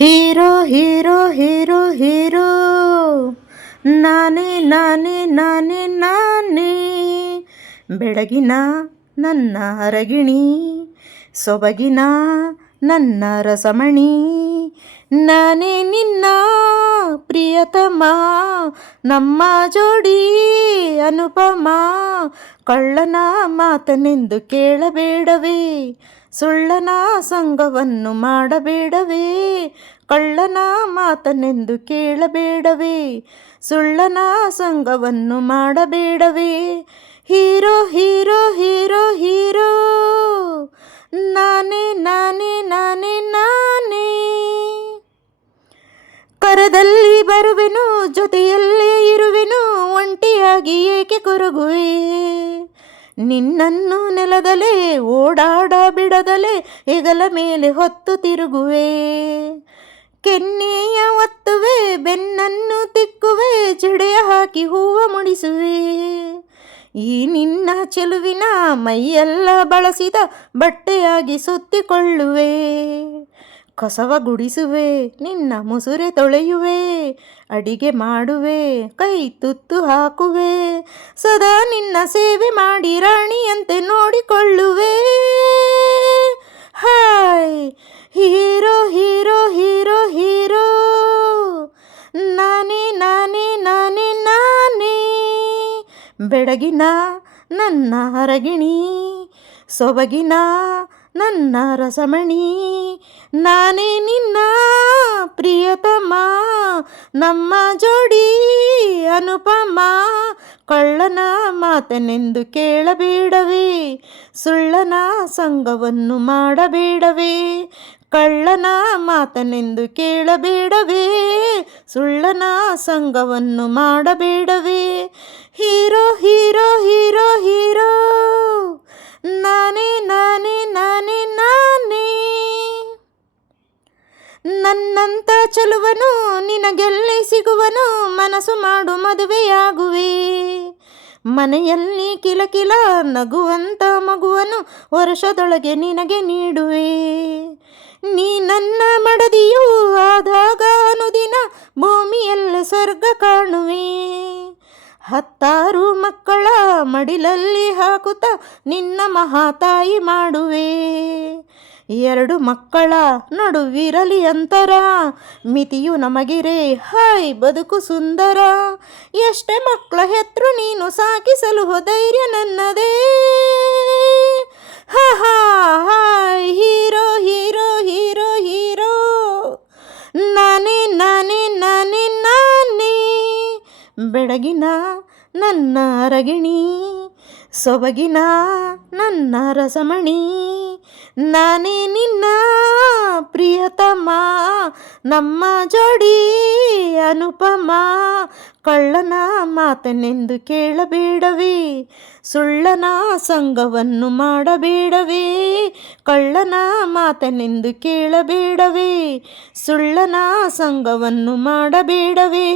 Hero hero hero hero ನಾನೇ ನಾನೇ ನಾನೇ ನಾನೇ ಬೆಳಗಿನ ನನ್ನ ಅರಗಿಣಿ ಸೊಬಗಿನ ನನ್ನ ರಸಮಣಿ ನಾನೇ ನಿನ್ನ ಪ್ರಿಯತಮ ನಮ್ಮ ಜೋಡಿ ಅನುಪಮ ಕಳ್ಳನ ಮಾತನೆಂದು ಕೇಳಬೇಡವೇ ಸುಳ್ಳನ ಸಂಗವನ್ನು ಮಾಡಬೇಡವೇ ಕಳ್ಳನ ಮಾತನೆಂದು ಕೇಳಬೇಡವೇ ಸುಳ್ಳನ ಸಂಗವನ್ನು ಮಾಡಬೇಡವೇ ಹೀರೋ ಹೀರೋ ಹೀರೋ ಹೀರೋ ನಾನೇ ನಾನೇ ನಾನೇ ನಾನೇ ಕರದಲ್ಲಿ ಬರುವೆನು ಜೊತೆಯಲ್ಲೇ ಇರುವೆನು ಒಂಟಿಯಾಗಿ ಏಕೆ ಕೊರಗುವೆ ನಿನ್ನನ್ನು ನೆಲದಲೇ ಓಡಾಡ ಬಿಡದಲೇ ಹೆಗಲ ಮೇಲೆ ಹೊತ್ತು ತಿರುಗುವೆ ಕೆನ್ನೆಯ ಒತ್ತುವೆ ಬೆನ್ನನ್ನು ತಿಕ್ಕುವೆ ಜಡೆಯ ಹಾಕಿ ಹೂವ ಮುಡಿಸುವೆ ಈ ನಿನ್ನ ಚೆಲುವಿನ ಮೈಯೆಲ್ಲ ಬಳಸಿದ ಬಟ್ಟೆಯಾಗಿ ಸುತ್ತಿಕೊಳ್ಳುವೆ ಕಸವ ಗುಡಿಸುವೆ ನಿನ್ನ ಮುಸುರೆ ತೊಳೆಯುವೆ ಅಡಿಗೆ ಮಾಡುವೆ ಕೈ ತುತ್ತು ಹಾಕುವೆ ಸದಾ ನಿನ್ನ ಸೇವೆ ಮಾಡಿ ರಾಣಿಯಂತೆ ನೋಡಿಕೊಳ್ಳುವೆ hi hero hero hero hero ನಾನೇ ನಾನೇ ನಾನೇ ನಾನೇ ಬೆಳಗಿನ ನನ್ನ ಅರಗಿಣಿ ಸೊಬಗಿನ ನನ್ನ ರಸಮಣಿ ನಾನೇ ನಿನ್ನ ಪ್ರಿಯತಮ ನಮ್ಮ ಜೋಡಿ ಅನುಪಮ ಕಳ್ಳನ ಮಾತನೆಂದು ಕೇಳಬೇಡವೇ ಸುಳ್ಳನ ಸಂಗವನ್ನು ಮಾಡಬೇಡವೇ ಕಳ್ಳನ ಮಾತನೆಂದು ಕೇಳಬೇಡವೇ ಸುಳ್ಳನ ಸಂಗವನ್ನು ಮಾಡಬೇಡವೇ ಹೀರೋ ಹೀರೋ ಹೀರೋ ಹೀರೋ ನಾನೇ ನಾನೇ ನಾನೇ ನಾನೇ ನನ್ನಂತ ಚೆಲುವನು ನಿನಗೆಲ್ಲಿ ಸಿಗುವನು ಮನಸ್ಸು ಮಾಡು ಮದುವೆಯಾಗುವೆ ಮನೆಯಲ್ಲಿ ಕಿಲಕಿಲ ನಗುವಂತ ಮಗುವನು ವರ್ಷದೊಳಗೆ ನಿನಗೆ ನೀಡುವೆ ನೀ ನನ್ನ ಮಡದಿಯೂ ಆದಾಗ ಅನುದಿನ ಭೂಮಿಯಲ್ಲಿ ಸ್ವರ್ಗ ಕಾಣುವೆ 10 ಮಕ್ಕಳ ಮಡಿಲಲ್ಲಿ ಹಾಕುತ್ತಾ ನಿನ್ನ ಮಹಾತಾಯಿ ಮಾಡುವೆ 2 ಮಕ್ಕಳ ನಡುವಿರಲಿ ಅಂತರ ಮಿತಿಯು ನಮಗಿರೇ ಹಾಯ್ ಬದುಕು ಸುಂದರ ಎಷ್ಟೇ ಮಕ್ಕಳ ಹೆತ್ರು ನೀನು ಸಾಕಿಸಲು ಧೈರ್ಯ ನನ್ನದೇ ಹಾ ಹಾ hi hero hero hero hero ನಾನೇ ನಾನೇ ನಾನೇ ನಾನೇ ಬೆಳಗಿನ ನನ್ನ ಅರಗಿಣಿ ಸೊಬಗಿನ ನನ್ನ ರಸಮಣಿ ನಾನೇ ನಿನ್ನ ಪ್ರಿಯತಮ ನಮ್ಮ ಜೋಡಿ ಅನುಪಮ ಕಳ್ಳನ ಮಾತನೆಂದು ಕೇಳಬೇಡವೇ ಸುಳ್ಳನ ಸಂಗವನ್ನು ಮಾಡಬೇಡವೇ ಕಳ್ಳನ ಮಾತನೆಂದು ಕೇಳಬೇಡವೇ ಸುಳ್ಳನ ಸಂಗವನ್ನು ಮಾಡಬೇಡವೇ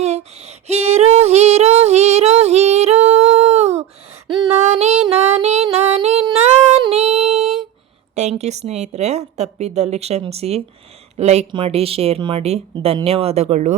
ಹೀರೋ ಹೀರೋ ಹೀರೋ ಹೀರೋ ನಾನೇ ನಾನೇ ನಾನೇ ನಾನೇ ಥ್ಯಾಂಕ್ ಯು ಸ್ನೇಹಿತರೆ, ತಪ್ಪಿದ್ದಲ್ಲಿ ಕ್ಷಮಿಸಿ. ಲೈಕ್ ಮಾಡಿ, ಶೇರ್ ಮಾಡಿ. ಧನ್ಯವಾದಗಳು.